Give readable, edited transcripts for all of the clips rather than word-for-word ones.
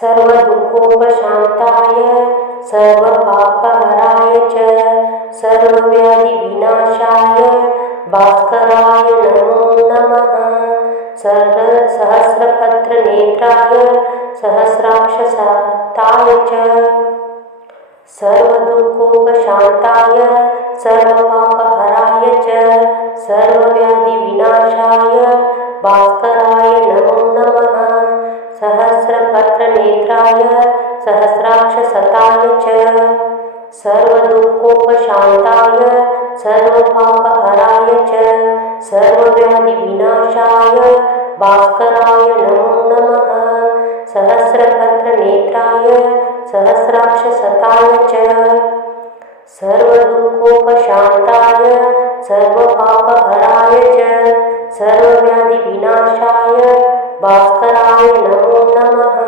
सर्वदुःखोपशान्ताय सर्वपापहराय च सर्वव्याधिविनाशाय भास्कराय नमो नमः। सहस्रपत्रनेत्राय सहस्राक्षसाय च सर्वदुःखोपशान्ताय सर्वपापहराय च सर्वव्याधिविनाशाय भास्कराय नमो नमः। सहस्रपत्रनेत्राय सहस्राक्षसाय च सर्वदुःखोपशान्ताय सर्वपापहराय च सर्वव्याधिविनाशाय भास्कराय नमो नमः। सहस्रपत्रनेत्राय सहस्राक्षसाय च सर्वदुःखोपशान्ताय सर्वपापहराय च सर्वव्याधिविनाशाय भास्कराय नमो नमः।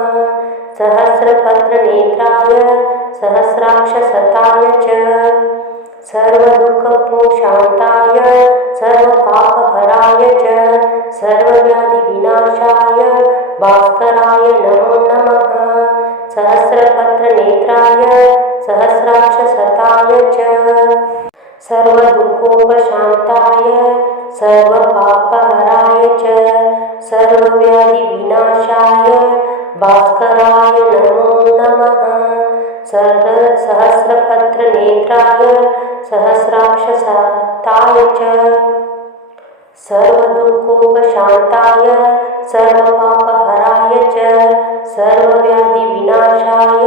सहस्रपत्रनेत्राय सहस्राक्षसाय च सर्वदुःखोपशान्ताय सर्वपापहराय च सर्वव्याधिविनाशाय भास्कराय नमो नमः। सहस्रपत्रनेत्राय सहस्राक्षसाय च सर्वदुःखोपशान्ताय सर्वपापहराय च सर्वव्याधिविनाशाय भास्कराय नमो नमः। सहस्रपत्रनेत्राय सहस्राक्षसाय च सर्वदुःखोपशान्ताय सर्वपापहराय च सर्वव्याधिविनाशाय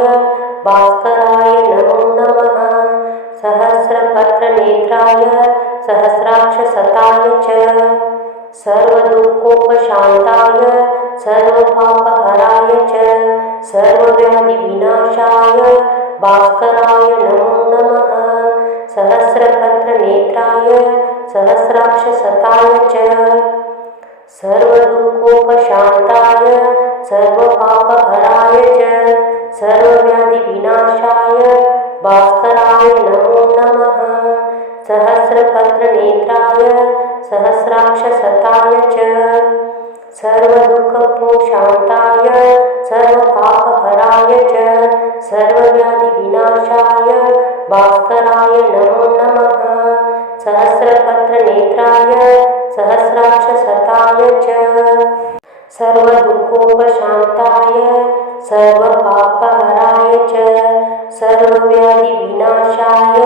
भास्कराय नमो नमः। सहस्रपत्रनेत्राय सहस्राक्षसाय च सर्वदुःखोपशान्ताय सर्वपापहराय च सर्वव्याधिविनाशाय भास्कराय नमो नमः। सहस्रपत्रनेत्राय सहस्राक्षसाय च सर्वदुःखोपशान्ताय सर्वपापहराय च सर्वव्याधिविनाशाय भास्कराय नमो नमः। सहस्रपत्रनेत्राय सहस्राक्षसाय च सर्वदुःखोपशान्ताय सर्वपापहराय च सर्वव्याधिविनाशाय भास्कराय नमो नमः। सहस्रपत्रनेत्राय सहस्राक्षसाय च सर्वदुःखोपशान्ताय सर्वपापहराय च सर्वव्याधिविनाशाय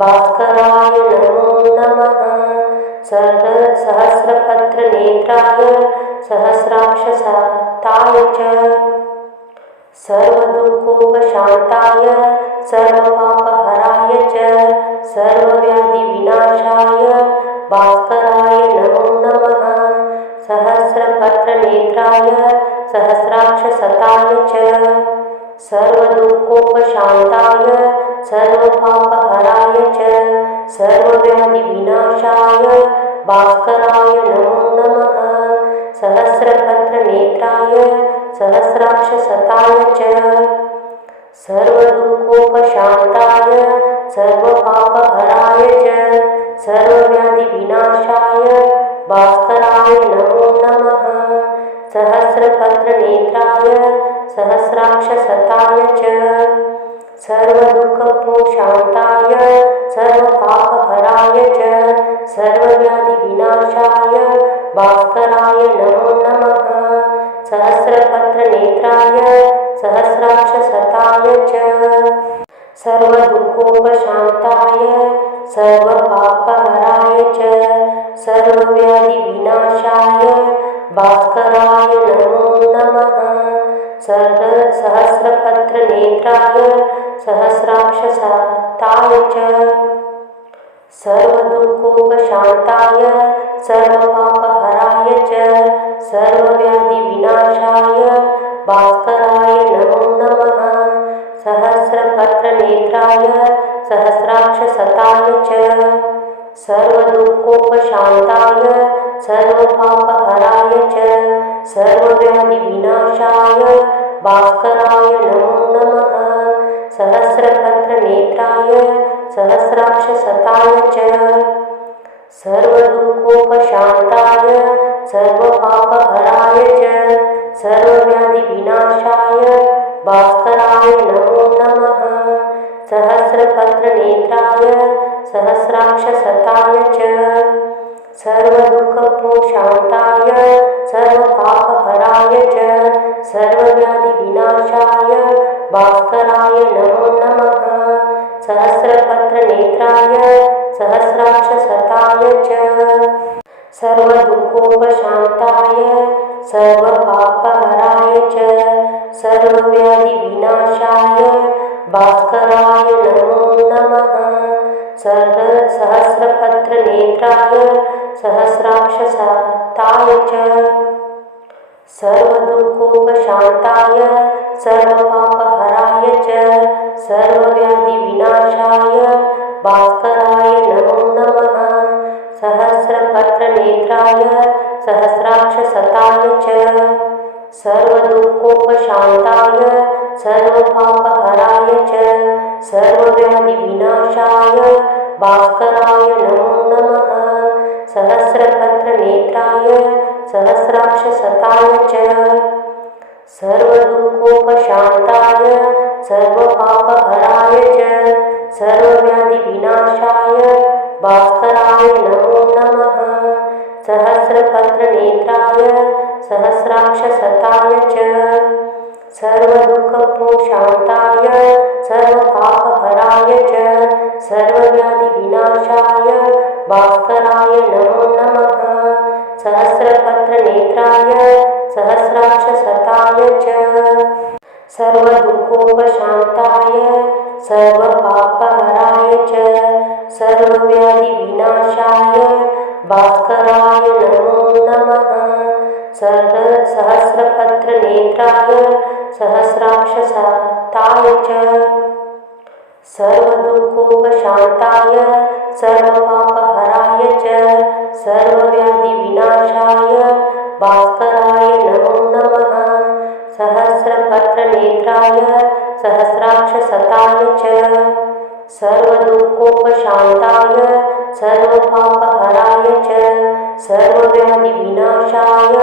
भास्कराय नमो नमः। सहस्रपत्रनेत्राय सहस्राक्षसाय च सर्वदुःखोपशान्ताय सर्वपापहराय च सर्वव्याधिविनाशाय भास्कराय नमो नमः। सहस्रपत्रनेत्राय सहस्राक्षसाय च सर्वदुःखोपशान्ताय सर्वपापहराय च सर्वव्याधिविनाशाय भास्कराय नमो नमः। सहस्रपत्रनेत्राय सहस्राक्षसाय च सर्वदुःखोपशान्ताय सर्वपापहराय च सर्वव्याधिविनाशाय भास्कराय नमो नमः। सहस्रपत्रनेत्राय सहस्राक्षसाय च सर्वदुःखोपशान्ताय सर्वपापहराय च सर्वव्याधिविनाशाय भास्कराय नमो नमः। सहस्रपत्रनेत्राय सहस्राक्षसाय च सर्वदुःखोपशान्ताय सर्वपापहराय च सर्वव्याधिविनाशाय भास्कराय नमो नमः। सहस्रपत्रनेत्राय सहस्राक्षसाय च सर्वदुःखोपशान्ताय सर्वपापहराय च सर्वव्याधिविनाशाय भास्कराय नमो नमः। सहस्रपत्रनेत्राय सहस्राक्षसाय च सर्वदुःखोपशान्ताय सर्वपापहराय च सर्वव्याधिविनाशाय भास्कराय नमो नमः। सहस्रपत्रनेत्राय सहस्राक्षसाय च सर्वदुःखोपशान्ताय सर्वपापहराय च सर्वव्याधिविनाशाय भास्कराय नमो नमः। सहस्रपत्रनेत्राय सहस्राक्षसताय च सर्वदुःखोपशान्ताय सर्वपापहराय च सर्वव्याधिविनाशाय भास्कराय नमो नमः। सहस्रपत्रनेत्राय सहस्राक्षसताय च सर्वदुःखोपशान्ताय सर्वपापहराय च सर्वव्याधिविनाशाय भास्कराय नमो नमः। सहस्रपत्रनेत्राय सहस्राक्षसताय च सर्वदुःखोपशान्ताय सर्वपापहराय च सर्वव्याधिविनाशाय भास्कराय नमो नमः। सहस्रपत्रनेत्राय सहस्राक्षसताय च सर्वदुःखोपशान्ताय सर्वपापहराय च सर्वव्याधिविनाशाय भास्कराय नमो नमः। सहस्रपत्रनेत्राय सहस्राक्षसताय च सर्वदुःखोपशान्ताय सर्वपापहराय च सर्वव्याधिविनाशाय भास्कराय नमो नमः। सहस्रपत्रनेत्राय सहस्राक्षसताय च सर्वदुःखोपशान्ताय सर्वपापहराय च सर्वव्याधिविनाशाय भास्कराय नमो नमः। सहस्रपत्रनेत्राय सहस्राक्षसताय च सर्वदुःखोपशान्ताय सर्वपापहराय च सर्वव्याधिविनाशाय भास्कराय नमो नमः। सहस्रपत्रनेत्राय सहस्राक्षसताय च सर्वदुःखोपशान्ताय सर्वपापहराय च सर्वव्याधिविनाशाय भास्कराय नमो नमः। सहस्रपत्रनेत्राय सहस्राक्षसताय च सर्वदुःखोपशान्ताय सर्वपापहराय च सर्वव्याधिविनाशाय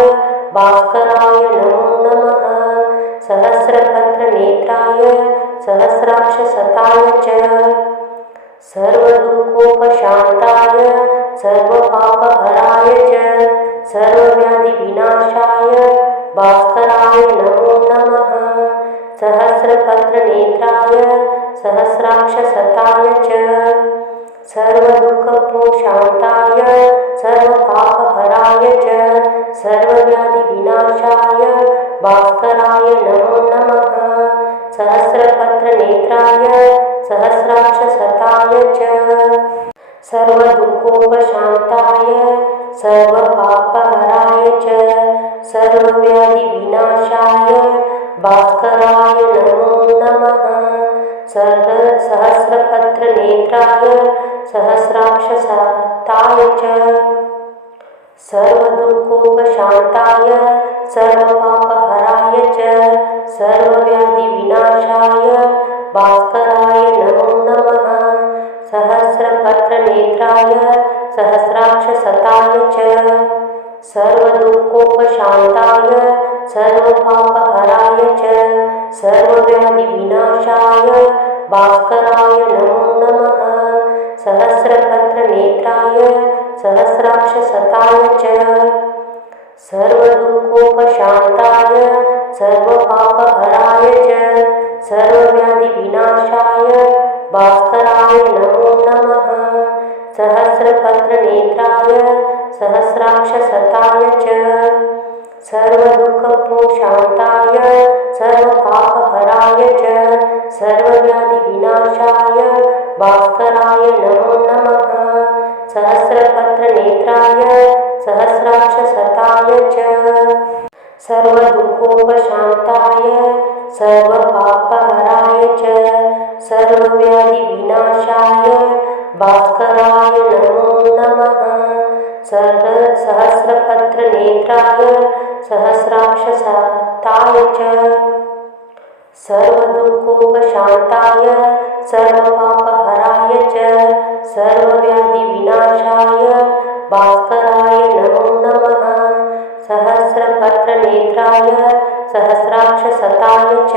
भास्कराय नमो नमः। सहस्रपत्रनेत्राय सहस्राक्षसताय च सर्वदुःखोपशान्ताय सर्वपापहराय च सर्वव्याधिविनाशाय भास्कराय नमो नमः। सहस्रपत्रनेत्राय सहस्राक्षसताय च सर्वदुःखोपशान्ताय सर्वपापहराय च सर्वव्याधिविनाशाय भास्कराय नमो नमः। सहस्रपत्रनेत्राय सहस्राक्षसताय च सर्वदुःखोपशान्ताय सर्वपापहराय च सर्वव्याधिविनाशाय भास्कराय नमो नमः। सहस्रपत्रनेत्राय सहस्राक्षसताय च सर्वदुःखोपशान्ताय सर्वपापहराय च सर्वव्याधिविनाशाय भास्कराय नमो नमः। सहस्रपत्रनेत्राय सहस्राक्षसताय च सर्वदुःखोपशान्ताय सर्वपापहराय च सर्वव्याधिविनाशाय भास्कराय नमो नमः। सहस्रपत्रनेत्राय सहस्राक्षसताय च सर्वदुःखोपशान्ताय सर्वपापहराय च सर्वव्याधिविनाशाय भास्कराय नमो नमः। सहस्रपत्रनेत्राय सहस्राक्षसताय च सर्वदुःखोपशान्ताय सर्वपापहराय च सर्वव्याधिविनाशाय भास्कराय नमो नमः। सहस्रपत्रनेत्राय सहस्राक्षसताय च सर्वदुःखोपशान्ताय सर्वपापहराय च सर्वव्याधिविनाशाय भास्कराय नमो नमः। सहस्रपत्रनेत्राय सहस्राक्षसताय च सर्वदुःखोपशान्ताय सर्वपापहराय च सर्वव्याधिविनाशाय भास्कराय नमो नमः। सहस्रपत्रनेत्राय सहस्राक्षसताय च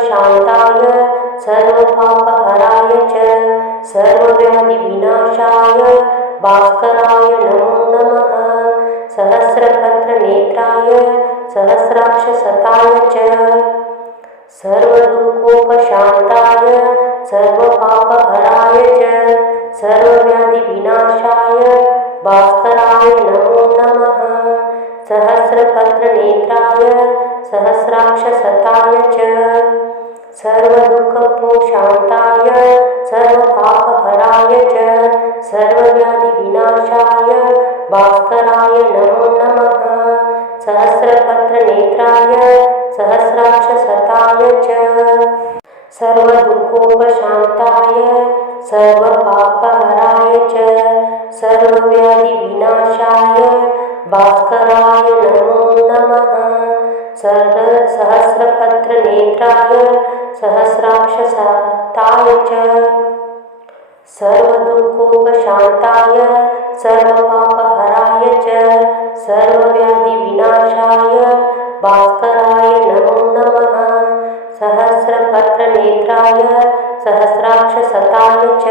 सर्वदुःखोपशान्ताय सर्वपापहराय च सर्वव्याधिविनाशाय भास्कराय नमो नमः। सहस्रपत्रनेत्राय सहस्राक्षसताय च सर्वदुःखोपशान्ताय सर्वपापहराय च सर्वव्याधिविनाशाय भास्कराय नमो नमः। सहस्रपत्रनेत्राय सहस्राक्षसताय च सर्वदुःखोपशान्ताय सर्वपापहराय च सर्वव्याधिविनाशाय भास्कराय नमो नमः। सहस्रपत्रनेत्राय सहस्राक्षसताय च सर्वदुःखोपशान्ताय सर्वपापहराय च सर्वव्याधिविनाशाय भास्कराय नमो नमः। सहस्रपत्रनेत्राय सहस्राक्षसताय च सर्वदुःखोपशान्ताय सर्वपापहराय च सर्वव्याधिविनाशाय भास्कराय नमो नमः। सहस्रपत्रनेत्राय सहस्राक्षसताय च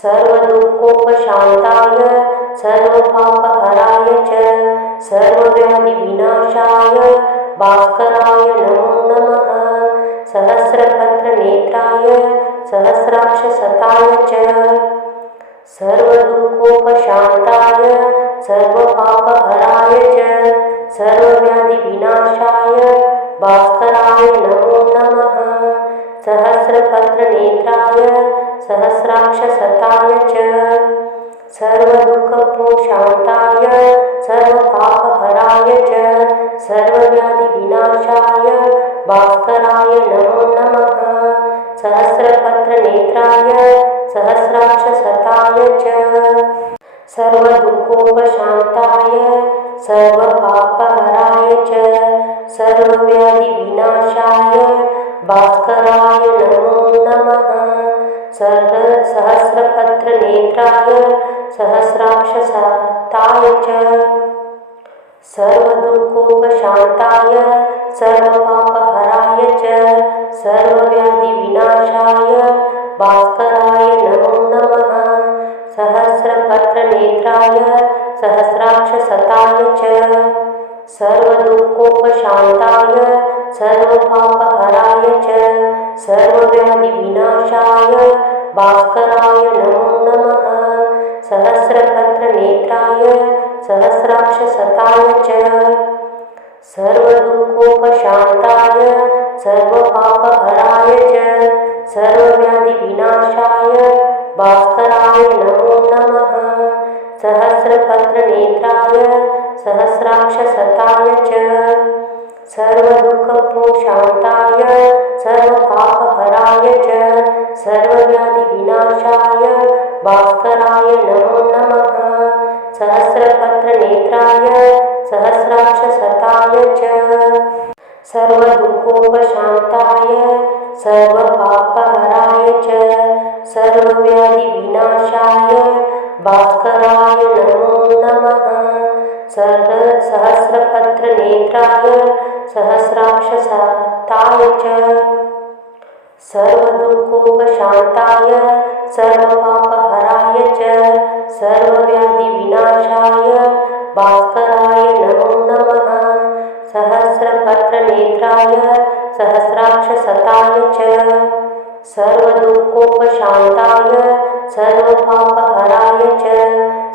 सर्वदुःखोपशान्ताय सर्वपापहराय च सर्वव्याधिविनाशाय भास्कराय नमो नमः। सहस्रपत्रनेत्राय सहस्राक्षसताय च सर्वदुःखोपशान्ताय सर्वपापहराय च सर्वव्याधिविनाशाय भास्कराय नमो नमः। सहस्रपत्रनेत्राय सहस्राक्षसताय च सर्वदुःखोपशान्ताय सर्वपापहराय च सर्वव्याधिविनाशाय भास्कराय नमो नमः। सहस्रपत्रनेत्राय सहस्राक्षसताय च सर्वदुःखोपशान्ताय सर्वपापहराय च सर्वव्याधिविनाशाय भास्कराय नमो नमः। सहस्रपत्रनेत्राय सहस्राक्षसताय च सर्वदुःखोपशान्ताय सर्वपापहराय च सर्वव्याधिविनाशाय भास्कराय नमो नमः। सहस्रपत्रनेत्राय सहस्राक्षसताय च सर्वदुःखोपशान्ताय सर्वपापहराय च सर्वव्याधिविनाशाय भास्कराय नमो नमः। सहस्रपत्रनेत्राय सहस्राक्षसताय च सर्वदुःखोपशान्ताय सर्वपापहराय च सर्वव्याधिविनाशाय भास्कराय नमो नमः। सहस्रपत्रनेत्राय सहस्राक्षसताय च सर्वदुःखोपशान्ताय सर्वपापहराय च सर्वव्याधिविनाशाय भास्कराय नमो नमः। सहस्रपत्रनेत्राय सहस्राक्षसताय च सर्वदुःखोपशान्ताय सर्वपापहराय च सर्वव्याधिविनाशाय भास्कराय नमो नमः। सहस्रपत्रनेत्राय सहस्राक्षसताय च सर्वदुःखोपशान्ताय सर्वपापहराय च सर्वव्याधिविनाशाय भास्कराय नमो नमः। सहस्रपत्रनेत्राय सहस्राक्षसताय च सर्वदुःखोपशान्ताय सर्वपापहराय च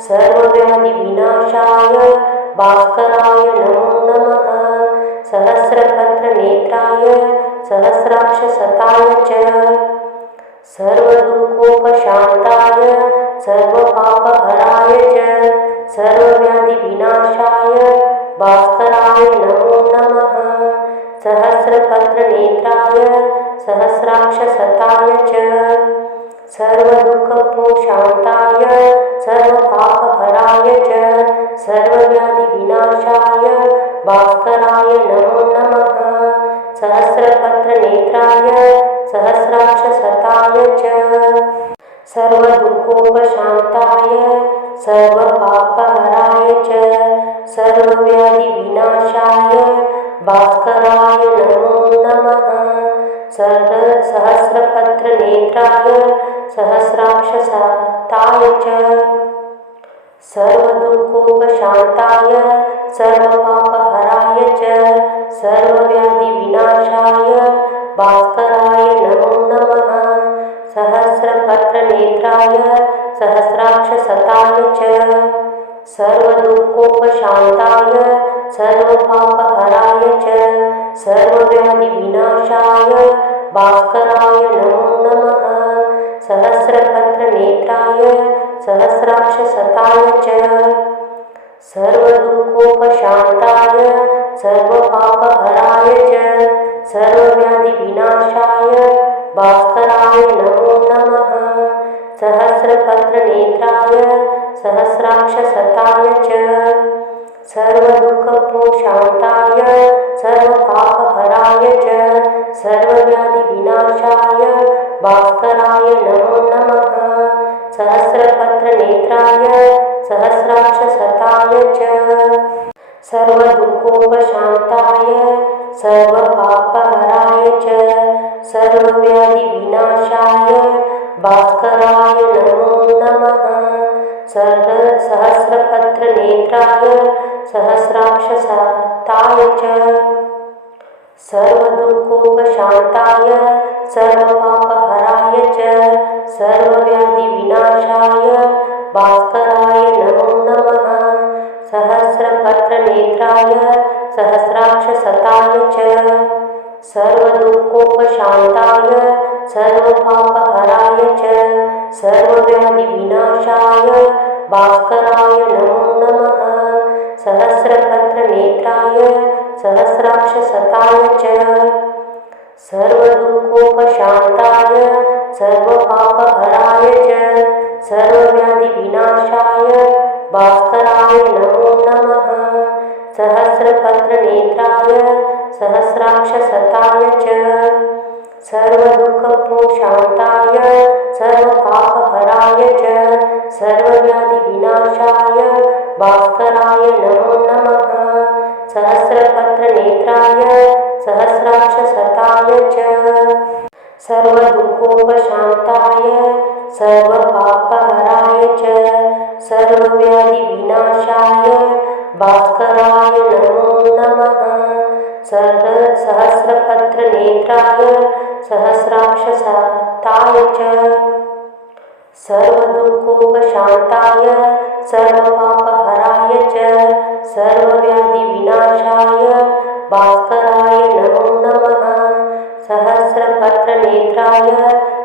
सर्वव्याधिविनाशाय भास्कराय नमो नमः। सहस्रपत्रनेत्राय सहस्राक्षसताय च सर्वदुःखोपशान्ताय सर्वपापहराय च सर्वव्याधिविनाशाय भास्कराय नमो नमः। सहस्रपत्रनेत्राय सहस्राक्षसताय च सर्वदुःखोपशान्ताय सर्वपापहराय च सर्वव्याधिविनाशाय भास्कराय नमो नमः। सहस्रपत्रनेत्राय सहस्राक्षसताय च सर्वदुःखोपशान्ताय सर्वपापहराय च सर्वव्याधिविनाशाय भास्कराय नमो नमः। सहस्रपत्रनेत्राय सहस्राक्षसताय च सर्वदुःखोपशान्ताय सर्वपापहराय च सर्वव्याधिविनाशाय भास्कराय नमो नमः। सहस्रपत्रनेत्राय सहस्राक्षसताय च सर्वदुःखोपशान्ताय सर्वपापहराय च सर्वव्याधिविनाशाय भास्कराय नमो नमः। सहस्रपत्रनेत्राय सहस्राक्षसताय च सर्वदुःखोपशान्ताय सर्वपापहराय च सर्वव्याधिविनाशाय भास्कराय नमो नमः। सहस्रपत्रनेत्राय सहस्राक्षसताय च सर्वदुःखोपशान्ताय सर्वपापहराय च सर्वव्याधिविनाशाय भास्कराय नमो नमः। सहस्रपत्रनेत्राय सहस्राक्षसताय च सर्वदुःखोपशान्ताय सर्वपापहराय च सर्वव्याधिविनाशाय भास्कराय नमो नमः। सहस्रपत्रनेत्राय सहस्राक्षसताय च सर्वदुःखोपशान्ताय सर्वपापहराय च सर्वव्याधिविनाशाय भास्कराय नमो नमः। सहस्रपत्रनेत्राय सहस्राक्षसताय च सर्वदुःखोपशान्ताय सर्वपापहराय च सर्वव्याधिविनाशाय भास्कराय नमो नमः। सहस्रपत्रनेत्राय सहस्राक्षसताय च सर्वदुःखोपशान्ताय सर्वपापहराय च सर्वव्याधिविनाशाय भास्कराय नमो नमः। सहस्रपत्रनेत्राय सहस्राक्षसताय च सर्वदुःखोपशान्ताय सर्वपापहराय च सर्वव्याधिविनाशाय भास्कराय नमो नमः। सहस्रपत्रनेत्राय सहस्राक्षसताय च सर्वदुःखोपशान्ताय सर्वपापहराय च सर्वव्याधिविनाशाय भास्कराय नमो नमः। सहस्रपत्रनेत्राय सहस्राक्षसताय च सर्वदुःखोपशान्ताय सर्वपापहराय च सर्वव्याधिविनाशाय भास्कराय नमो नमः। सहस्रपत्रनेत्राय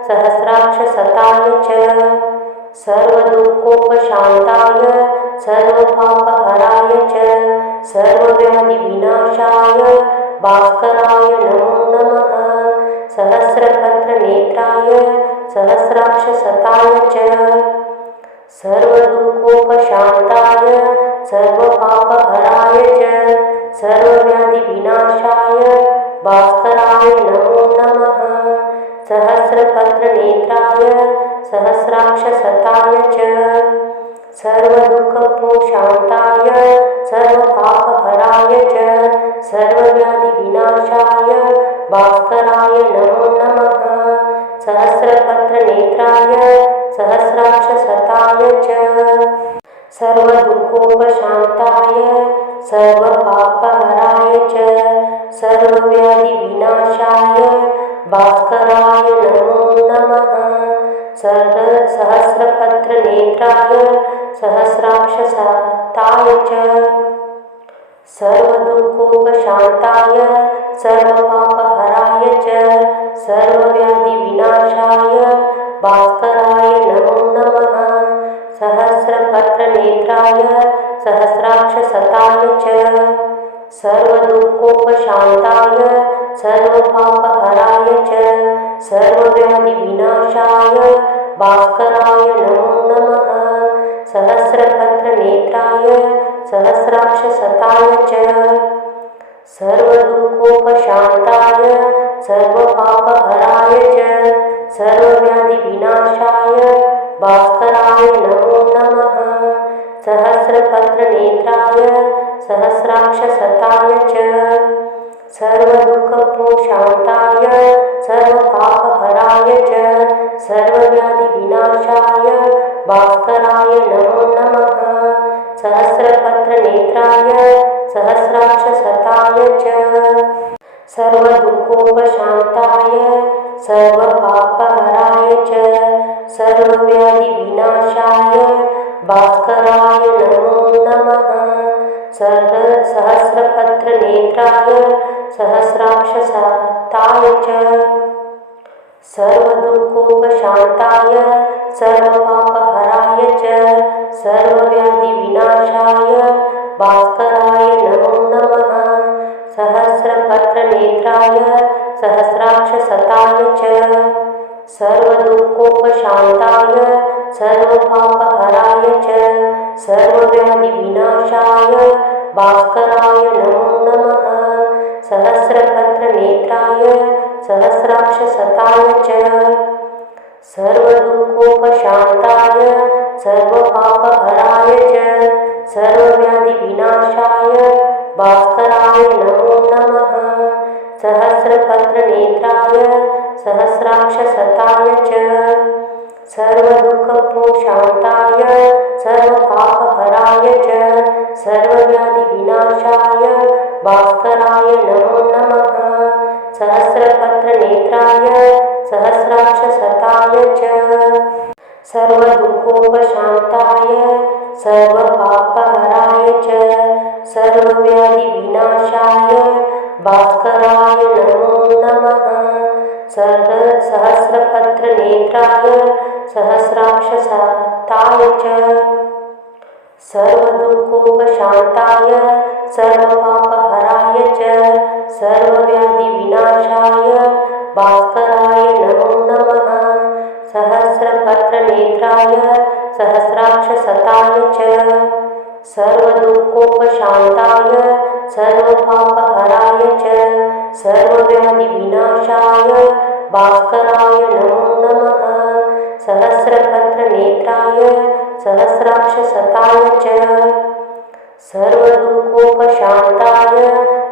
सहस्राक्षसताय च सर्वदुःखोपशान्ताय सर्वपापहराय च सर्वव्याधिविनाशाय भास्कराय नमो नमः। सहस्रपत्रनेत्राय सहस्राक्षसताय च सर्वदुःखोपशान्ताय सर्वपापहराय च सर्वव्याधिविनाशाय भास्कराय नमो नमः। सहस्रपत्रनेत्राय सहस्राक्षसताय च सर्वदुःखोपशान्ताय सर्वपापहराय च सर्वव्याधिविनाशाय भास्कराय नमो नमः। सहस्रपत्रनेत्राय सहस्राक्षसताय च सर्वदुःखोपशान्ताय सर्वपापहराय च सर्वव्याधिविनाशाय भास्कराय नमो नमः। सहस्रपत्रनेत्राय सहस्राक्षसताय च सर्वदुःखोपशान्ताय सर्वपापहराय च सर्वव्याधिविनाशाय भास्कराय नमो नमः। सहस्रपत्रनेत्राय सहस्राक्षसताय च सर्वदुःखोपशान्ताय सर्वपापहराय च सर्वव्याधिविनाशाय भास्कराय नमो नमः। सहस्रपत्रनेत्राय सहस्राक्षसताय च सर्वदुःखोपशान्ताय सर्वपापहराय च सर्वव्याधिविनाशाय भास्कराय नमो नमः। सहस्रपत्रनेत्राय सहस्राक्षसताय च सर्वदुःखोपशान्ताय सर्वपापहराय च सर्वव्याधिविनाशाय भास्कराय नमो नमः। सहस्रपत्रनेत्राय सहस्राक्षसताय च सर्वदुःखोपशान्ताय सर्वपापहराय च सर्वव्याधिविनाशाय भास्कराय नमो नमः। सहस्रपत्रनेत्राय सहस्राक्षसताय च सर्वदुःखोपशान्ताय सर्वपापहराय च सर्वव्याधिविनाशाय भास्कराय नमो नमः। सहस्रपत्रनेत्राय सहस्राक्षसताय च सर्वदुःखोपशान्ताय सर्वपापहराय च सर्वव्याधिविनाशाय भास्कराय नमो नमः। सहस्रपत्रनेत्राय सहस्राक्षसताय च सर्वदुःखोपशान्ताय सर्वपापहराय च सर्वव्याधिविनाशाय भास्कराय नमो नमः। सहस्रपत्रनेत्राय सहस्राक्षसताय च सर्वदुःखोपशान्ताय सर्वपापहराय च सर्वव्याधिविनाशाय भास्कराय नमो नमः। सहस्रपत्रनेत्राय सहस्राक्षसताय च सर्वदुःखोपशान्ताय सर्वपापहराय च सर्वव्याधिविनाशाय भास्कराय नमो नमः। सहस्रपत्रनेत्राय सहस्राक्षसताय च सर्वदुःखोपशान्ताय सर्वपापहराय च सर्वव्याधिविनाशाय भास्कराय नमो नमः। सहस्रपत्रनेत्राय सहस्राक्षसताय च सर्वदुःखोपशान्ताय सर्वपापहराय च सर्वव्याधिविनाशाय भास्कराय नमो नमः। सहस्रपत्रनेत्राय सहस्राक्षसताय च सर्वदुःखोपशान्ताय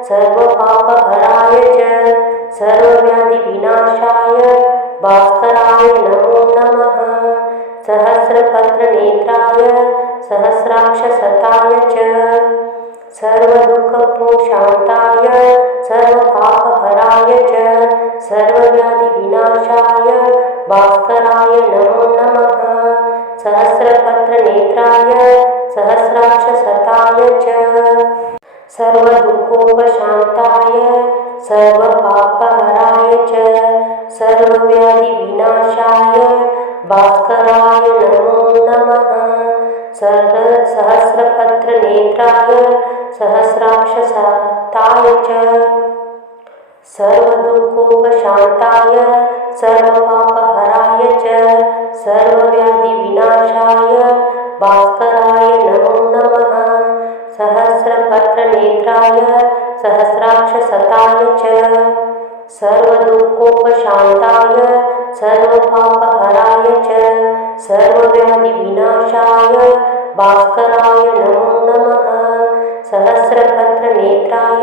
सर्वपापहराय च सर्वव्याधिविनाशाय भास्कराय नमो नमः। सहस्रपत्रनेत्राय सहस्राक्षसताय च सर्वदुःखोपशान्ताय सर्वपापहराय च सर्वव्याधिविनाशाय भास्कराय नमो नमः। सहस्रपत्रनेत्राय सहस्राक्षसताय च सर्वदुःखोपशान्ताय सर्वपापहराय च सर्वव्याधिविनाशाय भास्कराय नमो नमः। सहस्रपत्रनेत्राय सहस्राक्षसताय च सर्वदुःखोपशान्ताय सर्वपापहराय च सर्वव्याधिविनाशाय भास्कराय नमो नमः। सहस्रपत्रनेत्राय सहस्राक्षसताय च सर्वदुःखोपशान्ताय सर्वपापहराय च सर्वव्याधिविनाशाय भास्कराय नमो नमः। सहस्रपत्रनेत्राय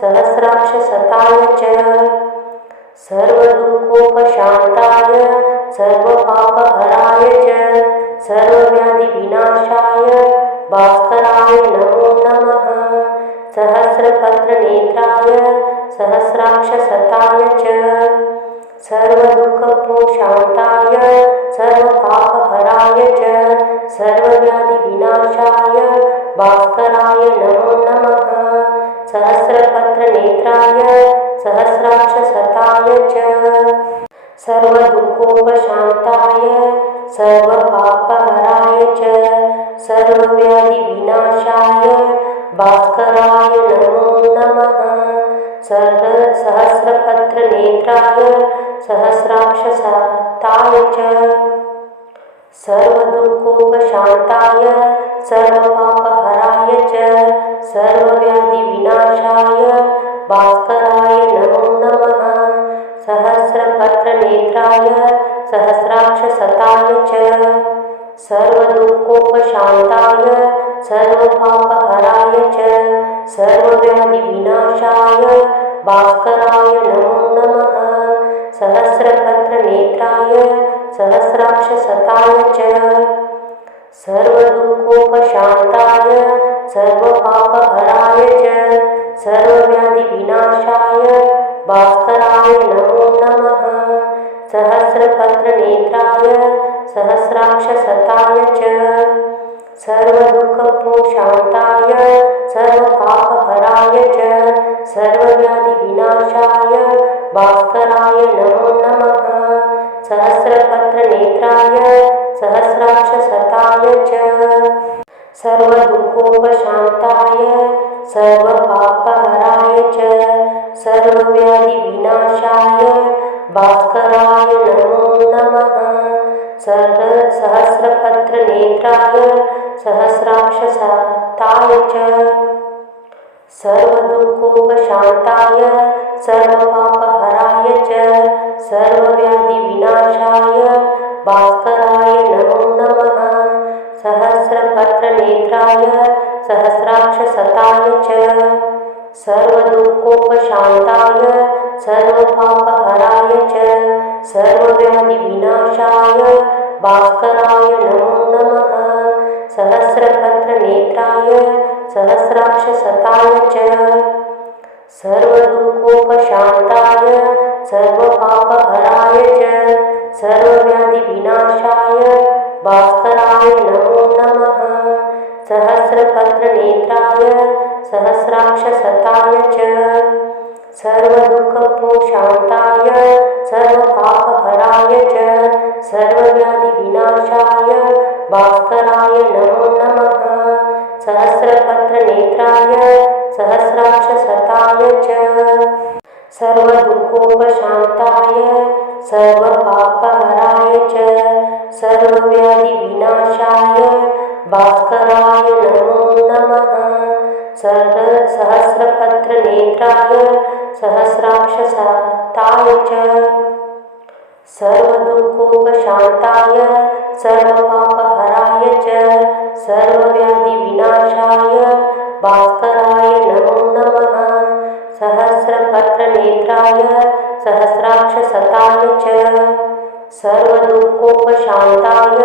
सहस्राक्षसताय च सर्वदुःखोपशान्ताय सर्वपापहराय च सर्वव्याधिविनाशाय भास्कराय नमो नमः। सहस्रपत्रनेत्राय सहस्राक्षसताय च सर्वदुःखोपशान्ताय सर्वपापहराय च सर्वव्याधिविनाशाय भास्कराय नमो नमः। सहस्रपत्रनेत्राय सहस्राक्षसताय च सर्वदुःखोपशान्ताय सर्वपापहराय च सर्वव्याधिविनाशाय भास्कराय नमो नमः। सहस्रपत्रनेत्राय सहस्राक्षसताय च सर्वदुःखोपशान्ताय सर्वपापहराय च सर्वव्याधिविनाशाय भास्कराय नमो नमः। सहस्रपत्रनेत्राय सहस्राक्षसताय च सर्वदुःखोपशान्ताय सर्वपापहराय च सर्वव्याधिविनाशाय भास्कराय नमो नमः। सहस्रपत्रनेत्राय सहस्राक्षसताय च सर्वदुःखोपशान्ताय सर्वपापहराय च सर्वव्याधिविनाशाय भास्कराय नमो नमः। सहस्रपत्रनेत्राय सहस्राक्षसताय च सर्वदुःखोपशान्ताय सर्वपापहराय च सर्वव्याधिविनाशाय भास्कराय नमो नमः। सहस्रपत्रनेत्राय सहस्राक्षसताय च सर्वदुःखोपशान्ताय सर्वपापहराय च सर्वव्याधिविनाशाय भास्कराय नमो नमः। सहस्रपत्रनेत्राय सहस्राक्षसताय च सर्वदुःखोपशान्ताय सर्वपापहराय च सर्वव्याधिविनाशाय भास्कराय नमो नमः। सहस्रपत्रनेत्राय सहस्राक्षसताय च सर्वदुःखोपशान्ताय सर्वपापहराय च सर्वव्याधिविनाशाय भास्कराय नमो नमः। सहस्रपत्रनेत्राय सहस्राक्षसताय च सर्वदुःखोपशान्ताय सर्वपापहराय च सर्वव्याधिविनाशाय भास्कराय नमो नमः। सहस्रपत्रनेत्राय सहस्राक्षसताय च सर्वदुःखोपशान्ताय सर्वपापहराय च सर्वव्याधिविनाशाय भास्कराय नमो नमः। सहस्रपत्रनेत्राय सहस्राक्षसताय च सर्वदुःखोपशान्ताय सर्वपापहराय च सर्वव्याधिविनाशाय भास्कराय नमो नमः। सहस्रपत्रनेत्राय सहस्राक्षसताय च सर्वदुःखोपशान्ताय सर्वपापहराय च सर्वव्याधिविनाशाय भास्कराय नमो नमः। सहस्रपत्रनेत्राय सहस्राक्षसताय च सर्वदुःखोपशान्ताय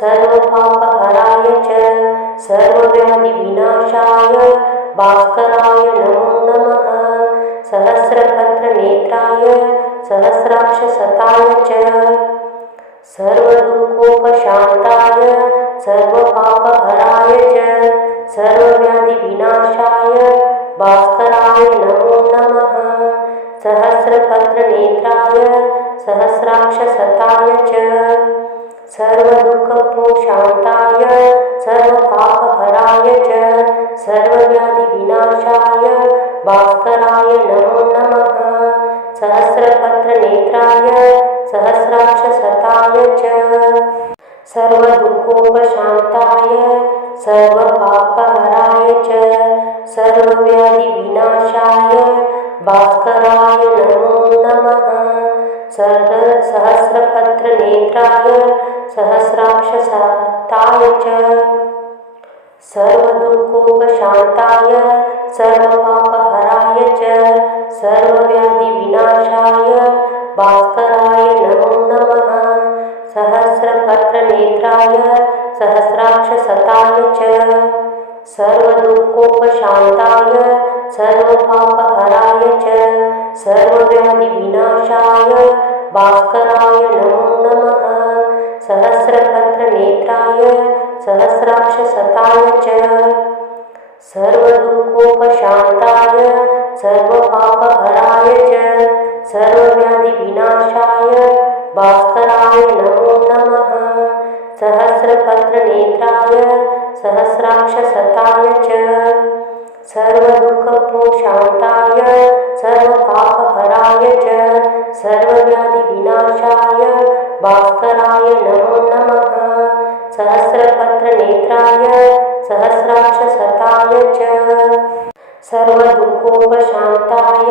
सर्वपापहराय च सर्वव्याधिविनाशाय भास्कराय नमो नमः। सहस्रपत्रनेत्राय सहस्राक्षसताय च सर्वदुःखोपशान्ताय सर्वपापहराय च सर्वव्याधिविनाशाय भास्कराय नमो नमः। सहस्रपत्रनेत्राय सहस्राक्षसताय च सर्वदुःखोपशान्ताय सर्वपापहराय च सर्वव्याधिविनाशाय भास्कराय नमो नमः। सहस्रपत्रनेत्राय सहस्राक्षसताय च सर्वदुःखोपशान्ताय सर्वपापहराय च सर्वव्याधिविनाशाय भास्कराय नमो नमः। सहस्रपत्रनेत्राय सहस्राक्षसताय च सर्वदुःखोपशान्ताय सर्वपापहराय च सर्वव्याधिविनाशाय भास्कराय नमो नमः। सहस्रपत्रनेत्राय सहस्राक्षसताय च सर्वदुःखोपशान्ताय सर्वपापहराय च सर्वव्याधिविनाशाय भास्कराय नमो नमः। सहस्रपत्रनेत्राय सहस्राक्षसताय च सर्वदुःखोपशान्ताय सर्वपापहराय च सर्वव्याधिविनाशाय भास्कराय नमो नमः। सहस्रपत्रनेत्राय सहस्राक्षसताय च सर्वदुःखोपशान्ताय सर्वपापहराय च सर्वव्याधिविनाशाय भास्कराय नमो नमः। सहस्रपत्रनेत्राय सहस्राक्षसताय च सर्वदुःखोपशान्ताय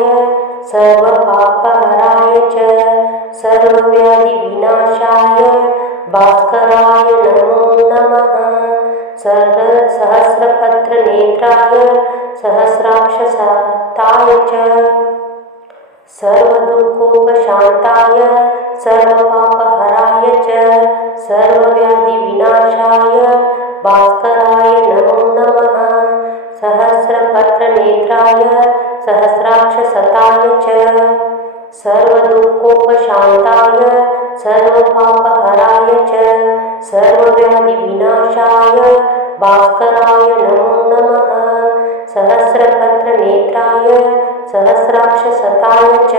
सर्वपापहराय च सर्वव्याधिविनाशाय भास्कराय नमो नमः। सहस्रपत्रनेत्राय सहस्राक्षसताय च सर्वदुःखोपशान्ताय सर्वपापहराय च सर्वव्याधिविनाशाय भास्कराय नमो नमः। सहस्रपत्रनेत्राय सहस्राक्षसताय च सर्वदुःखोपशान्ताय सर्वपापहराय च सर्वव्याधिविनाशाय भास्कराय नमो नमः। सहस्रपत्रनेत्राय सहस्राक्षसताय च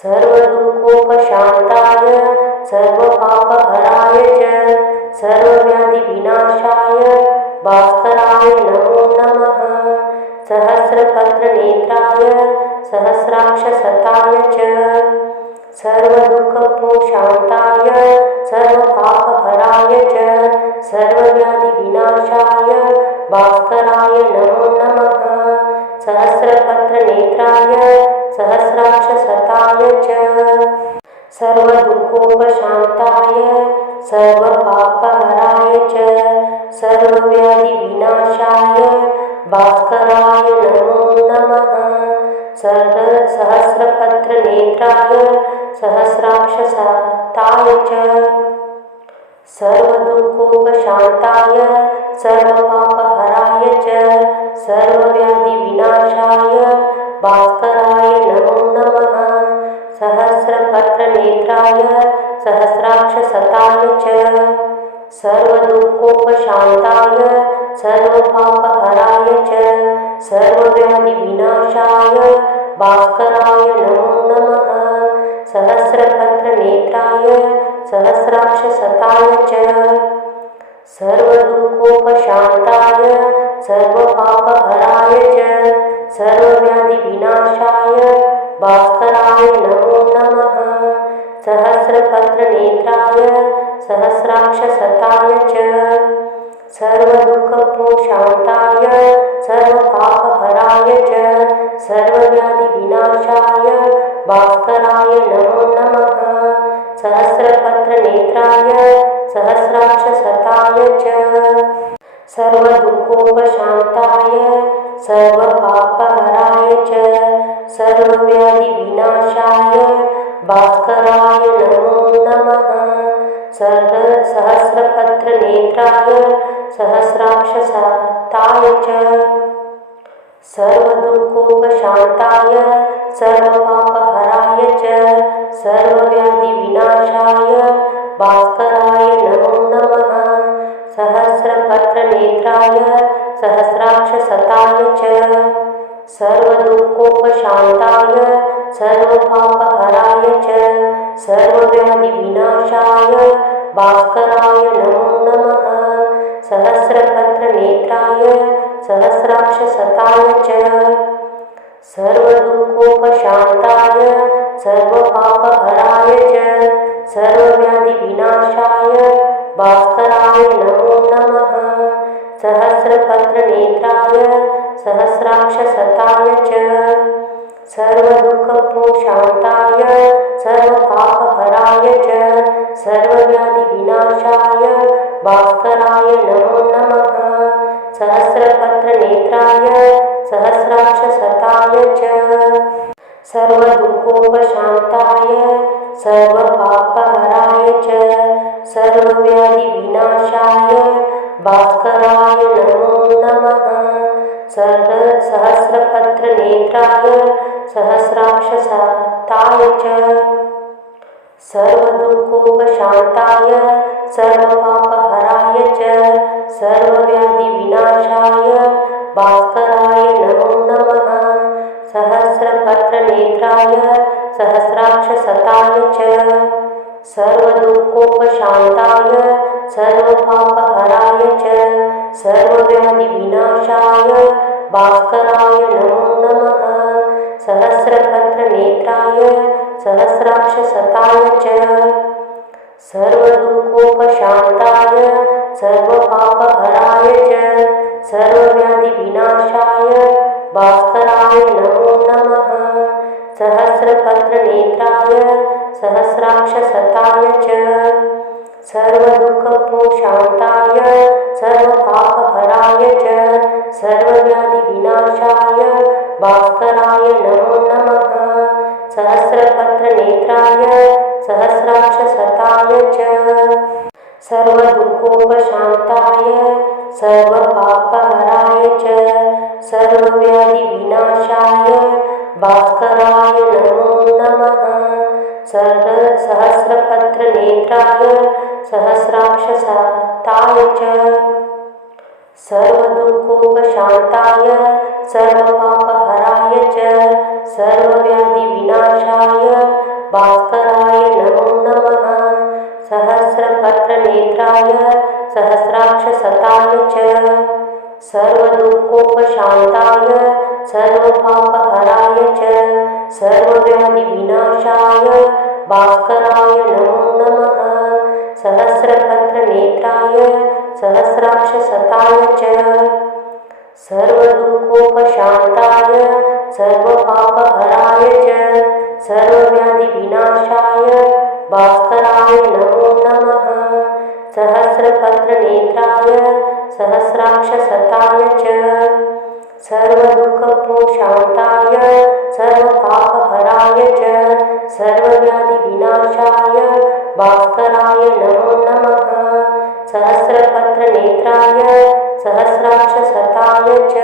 सर्वदुःखोपशान्ताय सर्वपापहराय च सर्वव्याधिविनाशाय भास्कराय नमो नमः। सहस्रपत्रनेत्राय सहस्राक्षसताय च सर्वदुःखोपशान्ताय सर्वपापहराय च सर्वव्याधिविनाशाय भास्कराय नमो नमः। सहस्रपत्रनेत्राय सहस्राक्षसताय च सर्वदुःखोपशान्ताय सर्वपापहराय च सर्वव्याधिविनाशाय भास्कराय नमो नमः। सहस्रपत्रनेत्राय सहस्राक्षसताय च सर्वदुःखोपशान्ताय सर्वपापहराय च सर्वव्याधिविनाशाय भास्कराय नमो नमः। सहस्रपत्रनेत्राय सहस्राक्षसताय च सर्वदुःखोपशान्ताय सर्वपापहराय च सर्वव्याधिविनाशाय भास्कराय नमो नमः। सहस्रपत्रनेत्राय सहस्राक्षसताय च सर्वदुःखोपशान्ताय सर्वपापहराय च सर्वव्याधिविनाशाय भास्कराय नमो नमः। सहस्रपत्रनेत्राय सहस्राक्षसताय च सर्वदुःखोपशान्ताय सर्वपापहराय च सर्वव्याधिविनाशाय भास्कराय नमो नमः। सहस्रपत्रनेत्राय सहस्राक्षसताय च सर्वदुःखोपशान्ताय सर्वपापहराय च सर्वव्याधिविनाशाय भास्कराय नमो नमः। सहस्रपत्रनेत्राय सहस्राक्षसताय च सर्वदुःखोपशान्ताय सर्वपापहराय च सर्वव्याधिविनाशाय भास्कराय नमो नमः। सहस्रपत्रनेत्राय सहस्राक्षसताय च सर्वदुःखोपशान्ताय सर्वपापहराय च सर्वव्याधिविनाशाय भास्कराय नमो नमः। सहस्रपत्रनेत्राय सहस्राक्षसताय च सर्वदुःखोपशान्ताय सर्वपापहराय च सर्वव्याधिविनाशाय भास्कराय नमो नमः। सहस्रपत्रनेत्राय सहस्राक्षसताय च सर्वदुःखोपशान्ताय सर्वपापहराय च सर्वव्याधिविनाशाय भास्कराय नमो नमः। सहस्रपत्रनेत्राय सहस्राक्षसताय च सर्वदुःखोपशान्ताय सर्वपापहराय च सर्वव्याधिविनाशाय भास्कराय नमो नमः। सहस्रपत्रनेत्राय सहस्राक्षसताय च सर्वदुःखोपशान्ताय सर्वपापहराय च सर्वव्याधिविनाशाय भास्कराय नमो नमः। सहस्रपत्रनेत्राय सहस्राक्षसताय च सर्वदुःखोपशान्ताय सर्वपापहराय च सर्वव्याधिविनाशाय भास्कराय नमो नमः। सहस्रपत्रनेत्राय सहस्राक्षसताय च सर्वदुःखोपशान्ताय सर्वपापहराय च सर्वव्याधिविनाशाय भास्कराय नमो नमः। सहस्रपत्रनेत्राय सहस्राक्षसताय च सर्वदुःखोपशान्ताय सर्वपापहराय च सर्वव्याधिविनाशाय भास्कराय नमो नमः। सहस्रपत्रनेत्राय सहस्राक्षसताय च सर्वदुःखोपशान्ताय सर्वपापहराय च सर्वव्याधिविनाशाय भास्कराय नमो नमः। सहस्रपत्रनेत्राय सहस्राक्षसताय च सर्वदुःखोपशान्ताय सर्वपापहराय च सर्वव्याधिविनाशाय भास्कराय नमो नमः। सहस्रपत्रनेत्राय सहस्राक्षसताय च सर्वदुःखोपशान्ताय सर्वपापहराय च सर्वव्याधिविनाशाय भास्कराय नमो नमः। सहस्रपत्रनेत्राय सहस्राक्षसताय च सर्वदुःखोपशान्ताय सर्वपापहराय च सर्वव्याधिविनाशाय भास्कराय नमो नमः। सहस्रपत्रनेत्राय सहस्राक्षसताय च सर्वदुःखोपशान्ताय सर्वपापहराय च सर्वव्याधिविनाशाय भास्कराय नमो नमः। सहस्रपत्रनेत्राय सहस्राक्षसताय च